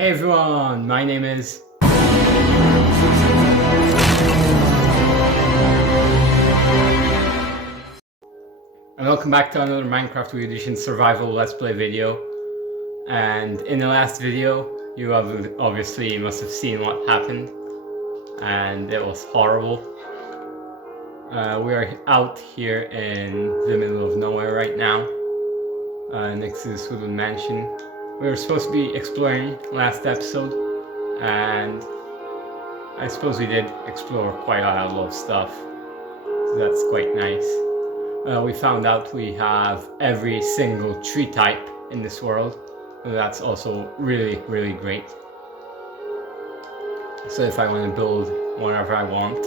Hey everyone, my name is... And welcome back to another Minecraft Wii Edition Survival Let's Play video. And in the last video, you obviously must have seen what happened. And it was horrible. We are out here in the middle of nowhere right now. Next to this wooden mansion. We were supposed to be exploring last episode. And I suppose we did explore quite a lot of stuff. So that's quite nice. We found out we have every single tree type in this world. So that's also really great. So if I want to build whatever I want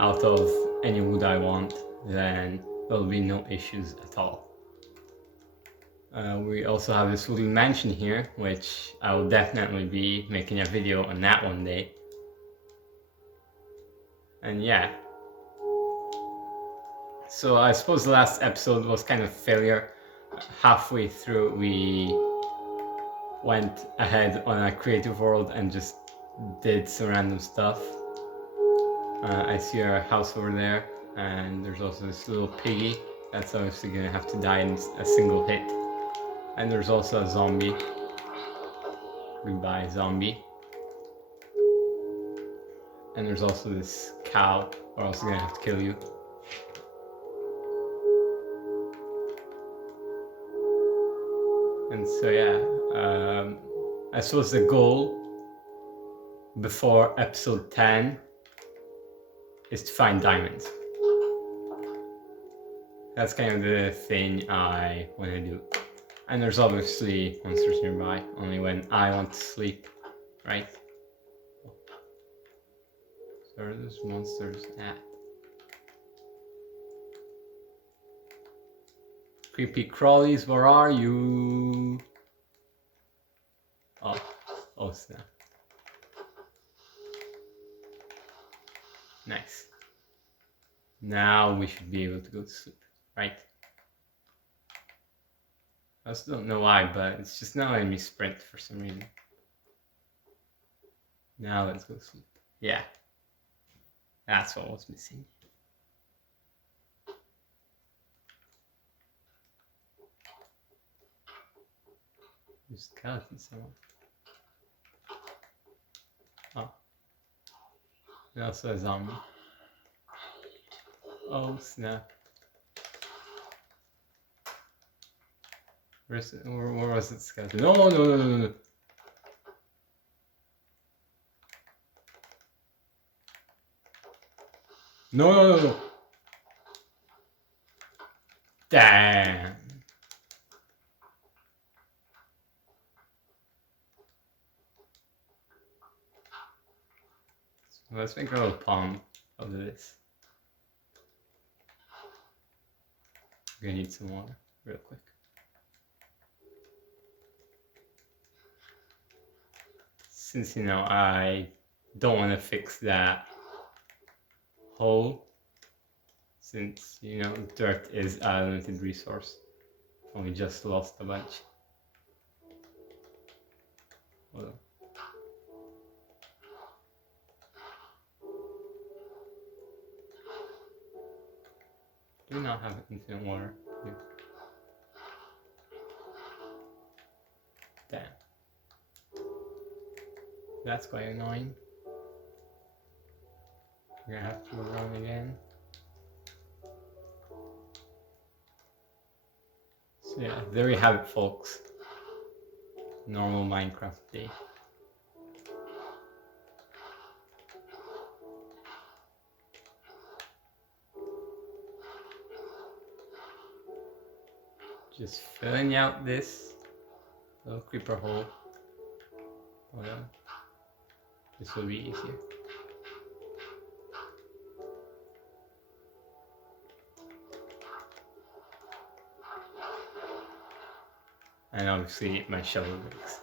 out of any wood I want, then there'll be no issues at all. We also have this little mansion here, which I will definitely be making a video on that one day. And yeah. So I suppose the last episode was kind of a failure. Halfway through we went ahead on a creative world and just did some random stuff. I see our house over there, and there's also this little piggy that's obviously gonna have to die in a single hit. And there's also a zombie. Goodbye, zombie. And there's also this cow, we're also gonna have to kill you. And so yeah, I suppose the goal before episode 10 is to find diamonds. That's kind of the thing I want to do. And there's obviously monsters nearby, only when I want to sleep, right? So where are those monsters at? Creepy crawlies, where are you? Oh snap. Nice. Now we should be able to go to sleep, right? I also don't know why, but it's just not letting me sprint for some reason. Now let's go to sleep. Yeah. That's what was missing. There's a skeleton somewhere. Oh. And also a zombie. Oh snap. Where was it skeleton? No. No. Damn. So let's make a little pond of this. I'm gonna need some water real quick. Since I don't want to fix that hole, since dirt is a limited resource. And we just lost a bunch. Hold on. Do we not have infinite water? Damn. That's quite annoying. We're gonna have to go around again. So yeah, there we have it, folks. Normal Minecraft day. Just filling out this little creeper hole. Hold on. This will be easier. And obviously my shovel breaks.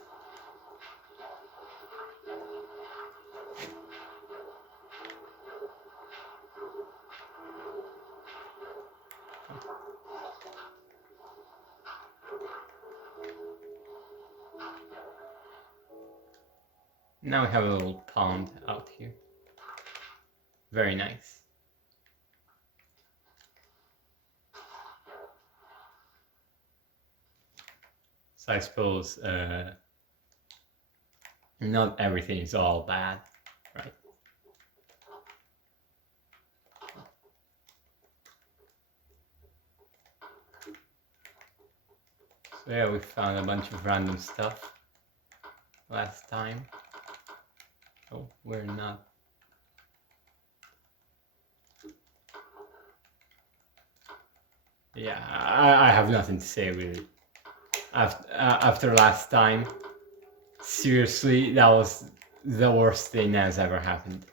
Now we have a little pond out here. Very nice. So I suppose not everything is all bad, right? So yeah, we found a bunch of random stuff last time. Oh, we're not. Yeah, I have nothing to say really. After last time, seriously, that was the worst thing that's ever happened.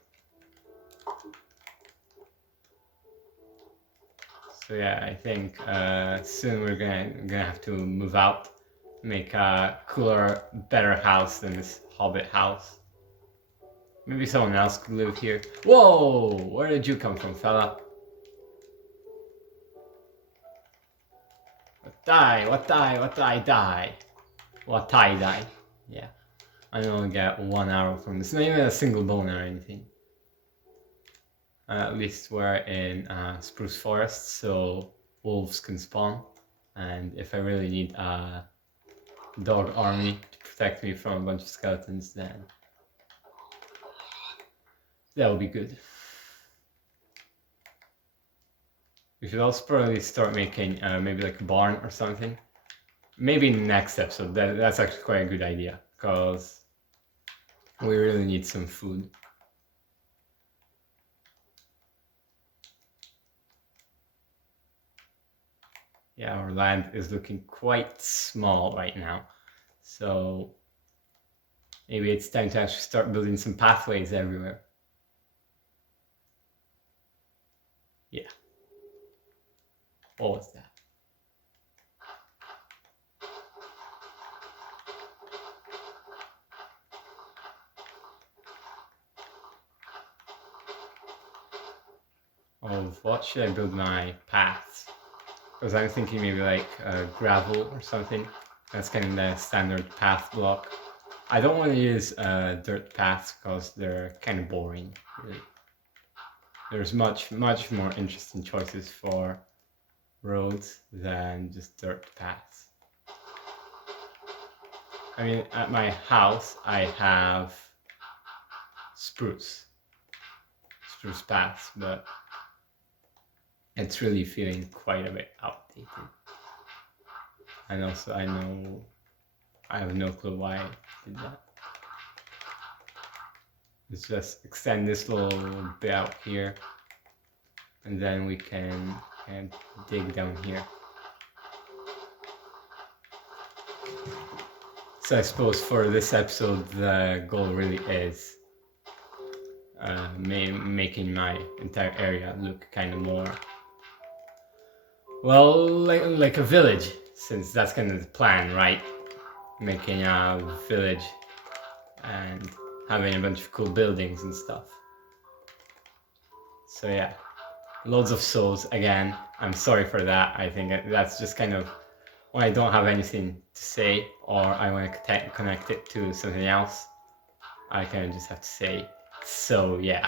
So yeah, I think soon we're gonna have to move out, make a cooler, better house than this hobbit house. Maybe someone else could live here. Whoa! Where did you come from, fella? What die? What I die? Yeah. I only get 1 arrow from this. Not even a single bone or anything. At least we're in spruce forest, so wolves can spawn. And if I really need a dog army to protect me from a bunch of skeletons, then that would be good. We should also probably start making maybe like a barn or something. Maybe in the next episode. That's actually quite a good idea, because we really need some food. Yeah, our land is looking quite small right now. So maybe it's time to actually start building some pathways everywhere. Yeah. What was that? Of what should I build my paths? Because I'm thinking maybe like gravel or something. That's kind of the standard path block. I don't want to use dirt paths because they're kind of boring, really. There's much more interesting choices for roads than just dirt paths. I mean, at my house, I have spruce paths, but it's really feeling quite a bit outdated. And also, I have no clue why I did that. Let's just extend this little bit out here, and then we can dig down here. So I suppose for this episode, the goal really is making my entire area look kind of more, well, like a village, since that's kind of the plan, right? Making a village and having a bunch of cool buildings and stuff. So yeah, loads of souls again. I'm sorry for that. I think that's just kind of when I don't have anything to say or I want to connect it to something else, I kind of just have to say, so yeah.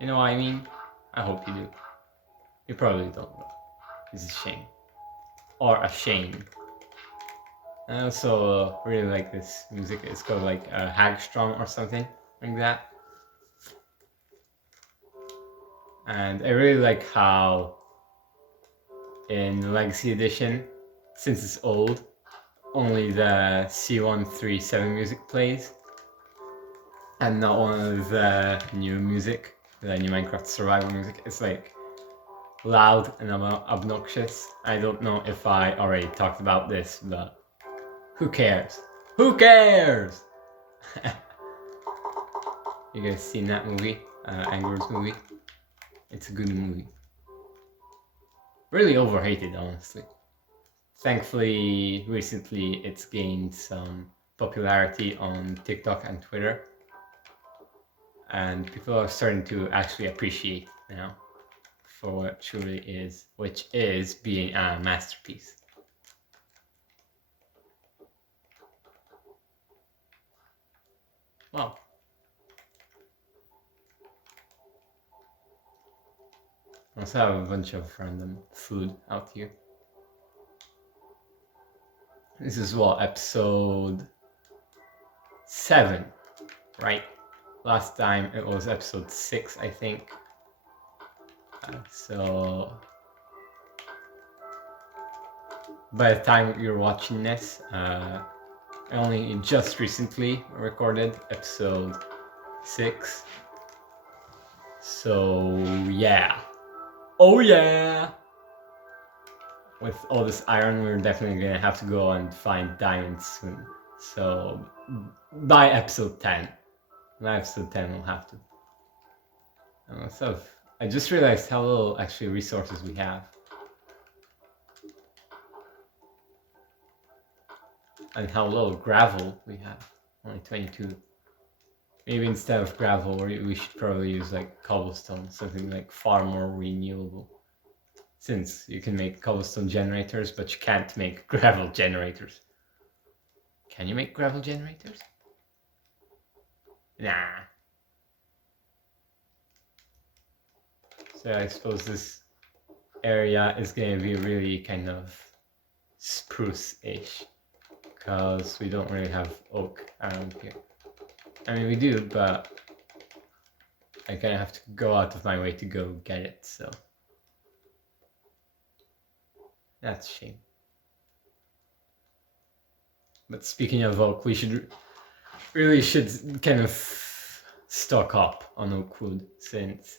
You know what I mean? I hope you do. You probably don't though. It's a shame. Or a shame. I also really like this music. It's called like Hagstrom or something like that. And I really like how in Legacy Edition, since it's old, only the C137 music plays and not one of the new music, the new Minecraft survival music. It's like loud and obnoxious. I don't know if I already talked about this, but who cares? Who cares? You guys seen that movie? Angry Birds movie? It's a good movie. Really overhated, honestly. Thankfully, recently it's gained some popularity on TikTok and Twitter. And people are starting to actually appreciate it now for what it truly is, which is being a masterpiece. Wow. I also have a bunch of random food out here. This is what, episode 7, right? Last time it was episode 6, I think. So by the time you're watching this, I only just recently recorded episode 6. So yeah. Oh yeah! With all this iron, we're definitely gonna have to go and find diamonds soon. So by episode 10. By episode 10 we'll have to. So I just realized how little actually resources we have. And how low gravel we have. Only 22. Maybe instead of gravel, we should probably use like cobblestone, something like far more renewable. Since you can make cobblestone generators, but you can't make gravel generators. Can you make gravel generators? Nah. So I suppose this area is going to be really kind of spruce-ish. Because we don't really have oak around here. I mean, we do, but I kind of have to go out of my way to go get it, so that's a shame. But speaking of oak, we should kind of stock up on oak wood, since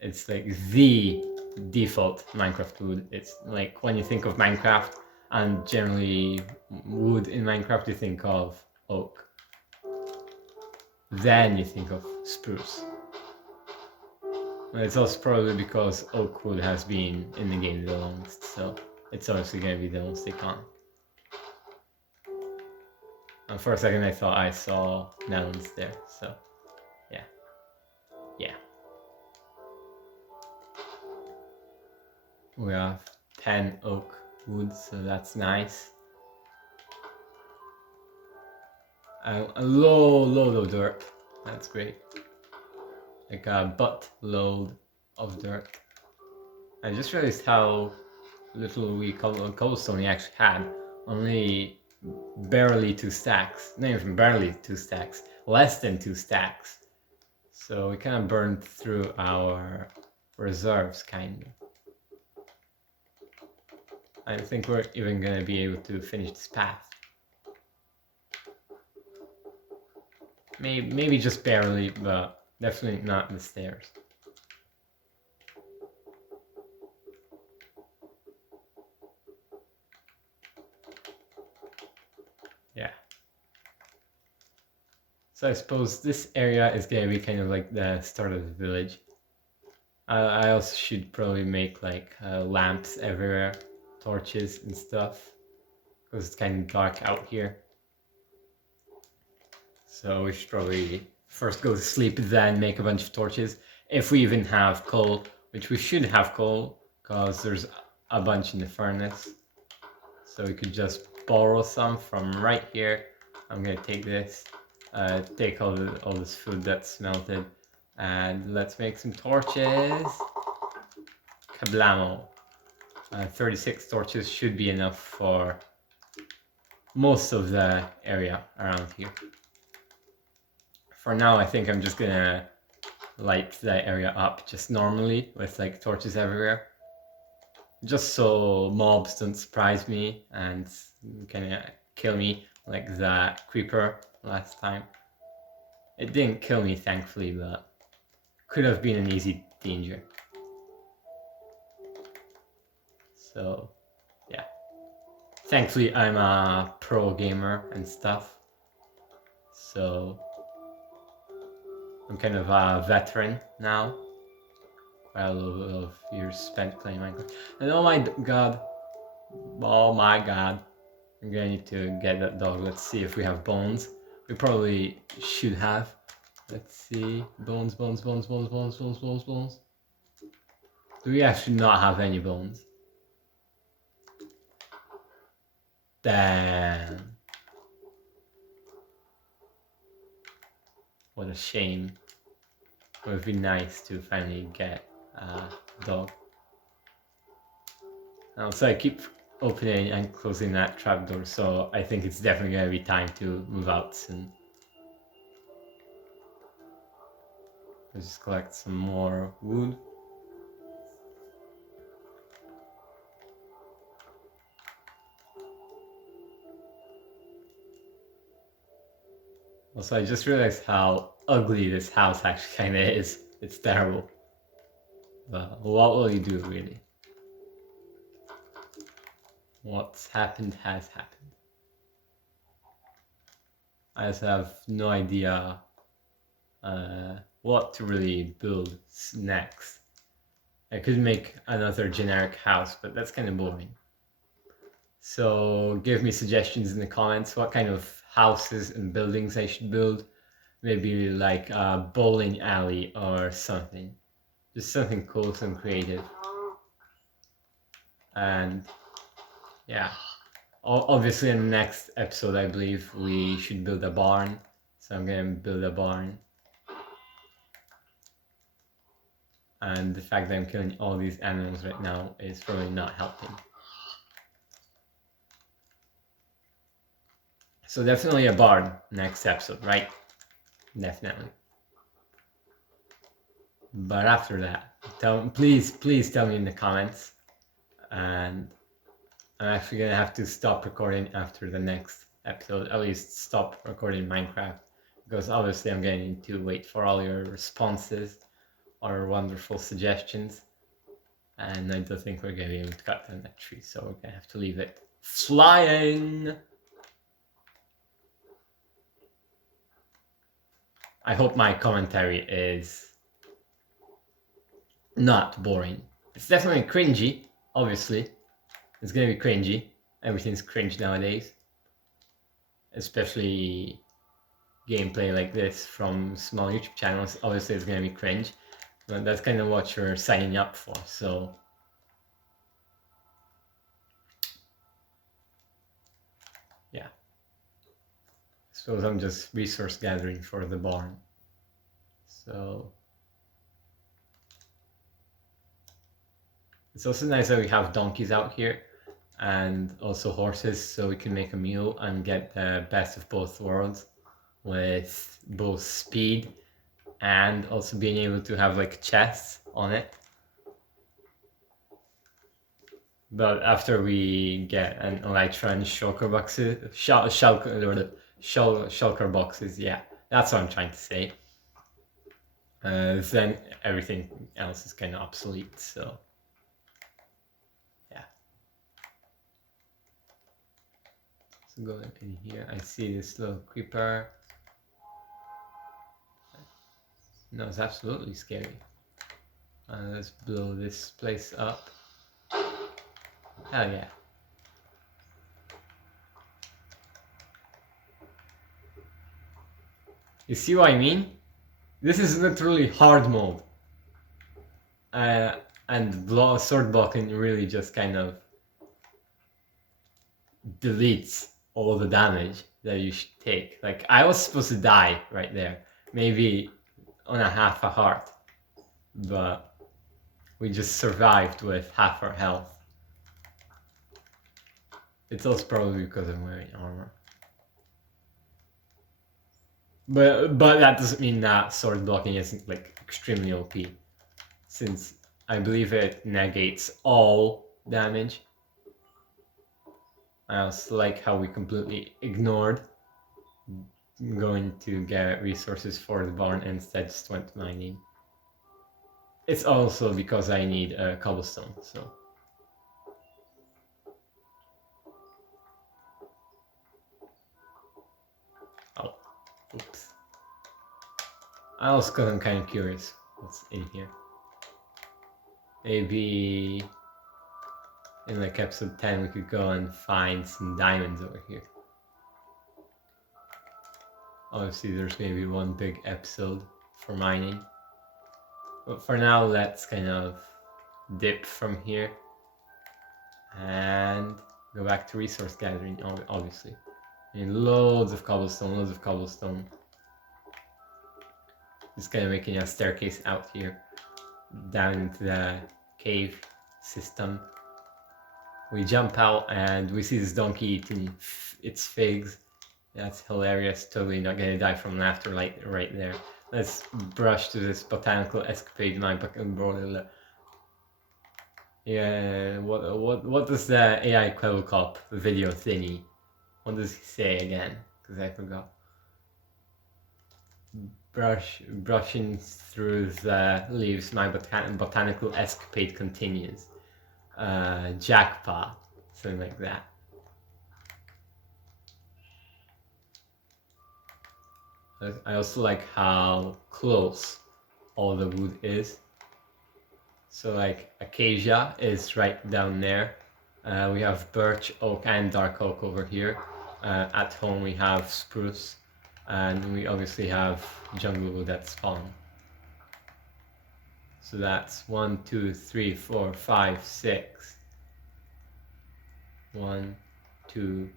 it's like the default Minecraft wood. It's like when you think of Minecraft and generally wood in Minecraft, you think of oak. Then you think of spruce. It's also probably because oak wood has been in the game the longest, so it's obviously going to be the most iconic. And for a second I thought I saw melons there, so yeah. Yeah. We have 10 oak wood, so that's nice. A load of dirt, that's great. Like a butt load of dirt. I just realized how little cobblestone we actually had. Only barely 2 stacks. Not even barely 2 stacks. Less than 2 stacks. So we kind of burned through our reserves, kind of. I don't think we're even gonna be able to finish this path. Maybe just barely, but definitely not the stairs. Yeah. So I suppose this area is gonna be kind of like the start of the village. I also should probably make like lamps everywhere, torches and stuff, because it's kind of dark out here. So we should probably first go to sleep, then make a bunch of torches. If we even have coal, which we should have coal, because there's a bunch in the furnace. So we could just borrow some from right here. I'm gonna take this, take all this food that's melted, and let's make some torches. Kablamo. 36 torches should be enough for most of the area around here. For now, I think I'm just gonna light the area up just normally with like torches everywhere. Just so mobs don't surprise me and kind of kill me like the creeper last time. It didn't kill me, thankfully, but could have been an easy danger. So, yeah. Thankfully, I'm a pro gamer and stuff. So, I'm kind of a veteran now. Quite a lot of years spent playing Minecraft. And oh my god. Oh my god. I'm gonna need to get that dog. Let's see if we have bones. We probably should have. Let's see. Bones. Do we actually not have any bones? Damn. What a shame. It would be nice to finally get a dog. Also, I keep opening and closing that trapdoor, so I think it's definitely gonna be time to move out soon. Let's just collect some more wood. Also, I just realized how ugly this house actually kind of is. It's terrible. But what will you do, really? What's happened has happened. I just have no idea what to really build next. I could make another generic house, but that's kind of boring. So give me suggestions in the comments what kind of houses and buildings I should build. Maybe like a bowling alley or something. Just something cool, some creative. And yeah, obviously in the next episode I believe we should build a barn. So I'm gonna build a barn. And the fact that I'm killing all these animals right now is probably not helping. So definitely a barn next episode, right? Definitely. But after that, please tell me in the comments. And I'm actually gonna have to stop recording after the next episode. At least stop recording Minecraft, because obviously I'm going to wait for all your responses or wonderful suggestions. And I don't think we're gonna be able to cut down that tree, so we're gonna have to leave it flying. I hope my commentary is not boring. It's definitely cringy, obviously. It's gonna be cringy. Everything's cringe nowadays. Especially gameplay like this from small YouTube channels. Obviously it's gonna be cringe. But that's kind of what you're signing up for, so... yeah. I suppose I'm just resource gathering for the barn. So... it's also nice that we have donkeys out here. And also horses, so we can make a mule and get the best of both worlds. With both speed and also being able to have like chests on it. But after we get an elytra and shulker boxes, shulker boxes, yeah, that's what I'm trying to say. Then everything else is kind of obsolete, so yeah. So going in here, I see this little creeper. No, it's absolutely scary. Let's blow this place up. Hell yeah. You see what I mean? This is literally hard mode. And sword blocking really just kind of deletes all the damage that you should take. Like, I was supposed to die right there. Maybe on a half a heart. But we just survived with half our health. It's also probably because I'm wearing armor. But that doesn't mean that sword blocking isn't like extremely OP. Since I believe it negates all damage. I also like how we completely ignored going to get resources for the barn and instead just went mining. It's also because I need a cobblestone, so... oh, oops. I also got I'm kind of curious what's in here. Maybe in like episode 10 we could go and find some diamonds over here. Obviously there's maybe one big episode for mining. But for now let's kind of dip from here and go back to resource gathering, obviously. I mean, loads of cobblestone, loads of cobblestone. Just kind of making a staircase out here, down into the cave system. We jump out and we see this donkey eating its figs. That's hilarious. Totally not gonna die from laughter right there. Let's brush to this botanical escapade. My brother. Yeah, what does the AI Cop video thingy? What does he say again? Because I forgot. Brushing through the leaves, my botanical escapade continues. Jackpot, something like that. I also like how close all the wood is. So like acacia is right down there. We have birch, oak, and dark oak over here. At home we have spruce, and we obviously have jungle wood at spawn. So that's 1, 2, 3, 4, 5, 6. 1, 2,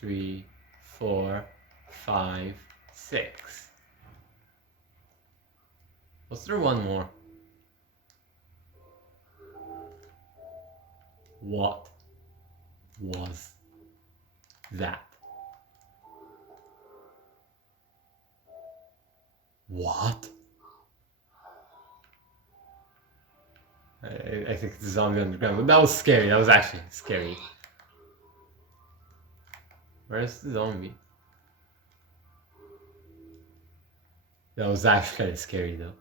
3, 4, 5, 6. Was there one more? What was that? What? I think it's a zombie underground, but that was scary. That was actually scary. Where's the zombie? That was actually kind of scary though.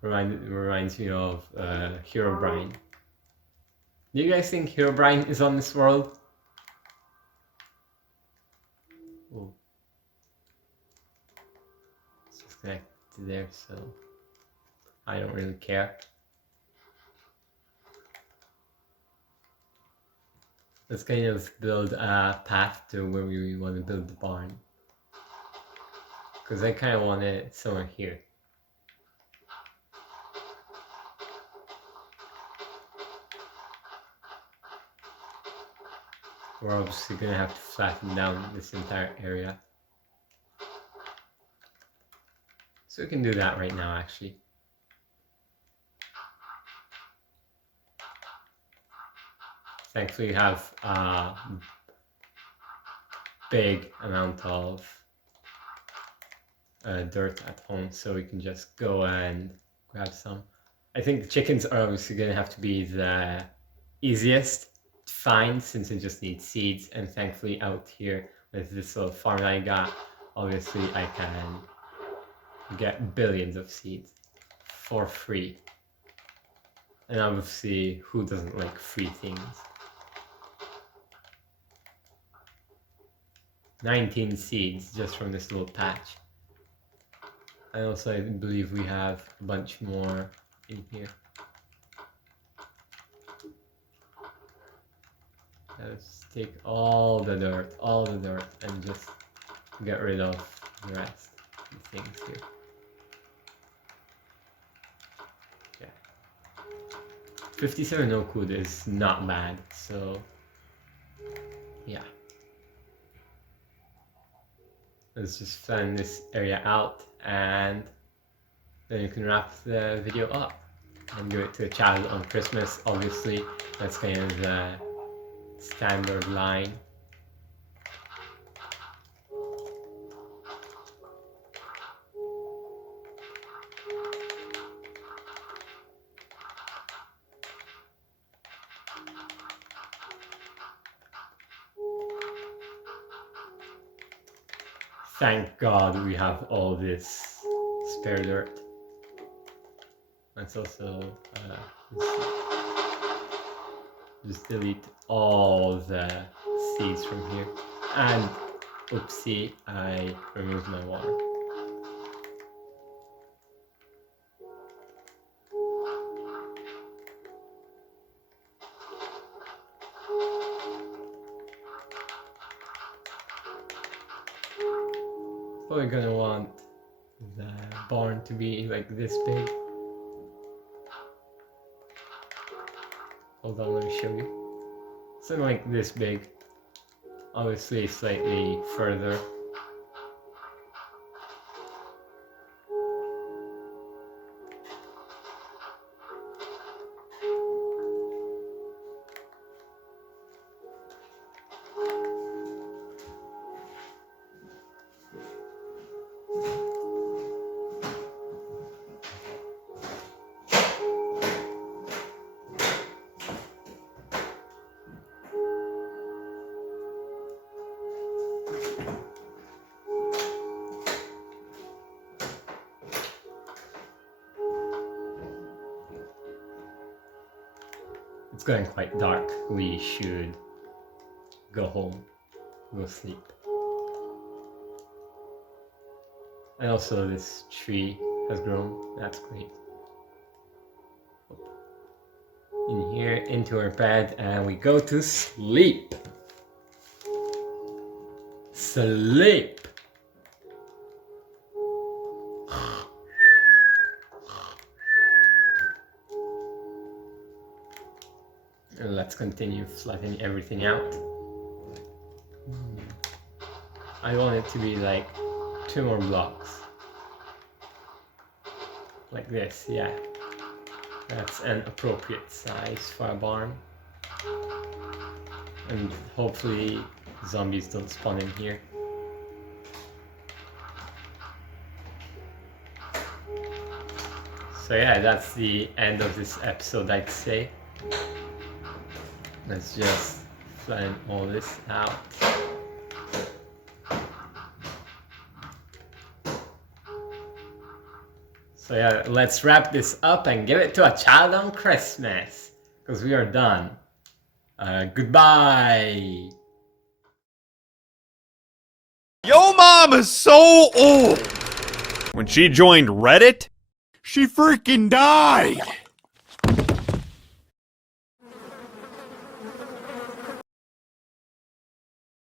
Reminds me of Herobrine. Do you guys think Herobrine is on this world? Oh. It's just connected to there, so I don't really care. Let's kind of build a path to where we want to build the barn. Because I kind of want it somewhere here. We're obviously going to have to flatten down this entire area. So we can do that right now, actually. Thankfully, we have a big amount of dirt at home, so we can just go and grab some. I think the chickens are obviously going to have to be the easiest to find, since it just needs seeds, and thankfully out here with this little farm I got, obviously I can get billions of seeds for free. And obviously, who doesn't like free things? 19 seeds just from this little patch. And also I believe we have a bunch more in here. Let's take all the dirt, and just get rid of the rest of the things here. Yeah. 57 oak wood is not bad, so yeah. Let's just plan this area out, and then you can wrap the video up and give it to a child on Christmas. Obviously, that's kind of the standard line. Thank God we have all this spare dirt. Let's also just delete all the seeds from here. And oopsie, I removed my water. We're gonna want the barn to be like this big. Hold on, let me show you. Something like this big. Obviously slightly further. It's getting quite dark. We should go home, go sleep. And also this tree has grown. That's great. In here, into our bed, and we go to sleep. Sleep. And let's continue flattening everything out. I want it to be like 2 more blocks. Like this, yeah. That's an appropriate size for a barn. And hopefully zombies don't spawn in here. So yeah, that's the end of this episode, I'd say. Let's just flatten all this out. So yeah, let's wrap this up and give it to a child on Christmas. Because we are done. Goodbye! Yo mom is so old! When she joined Reddit, she freaking died!